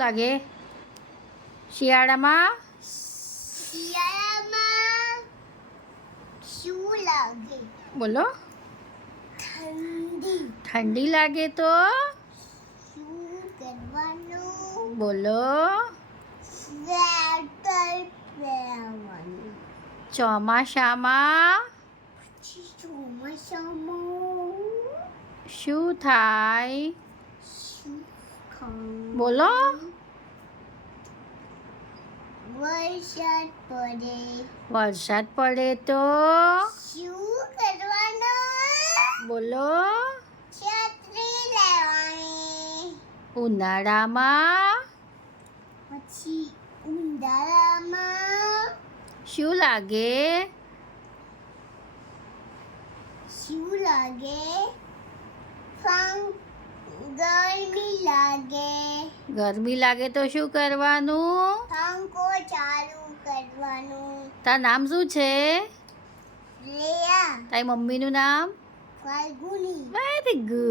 લાગે શિયાળામાં શું લાગે? બોલો ઠંડી લાગે તો શું કરવાનું? બોલો સ્વેટર પહેરવાનું. ચોમાસામાં ચોમાસામાં શું થાય શું ખાવું? બોલો વરસાદ પડે તો શું કરવાનું? બોલો છત્રી લેવાની. ઉનાળામાં પછી ઉનાળામાં શું લાગે શું લાગે? ગરમી લાગે તો શું કરવાનું પંખો ચાલુ કરવાનું. તારું નામ શું છે લેયા તારી મમ્મીનું નામ ફાલ્ગુની. Very good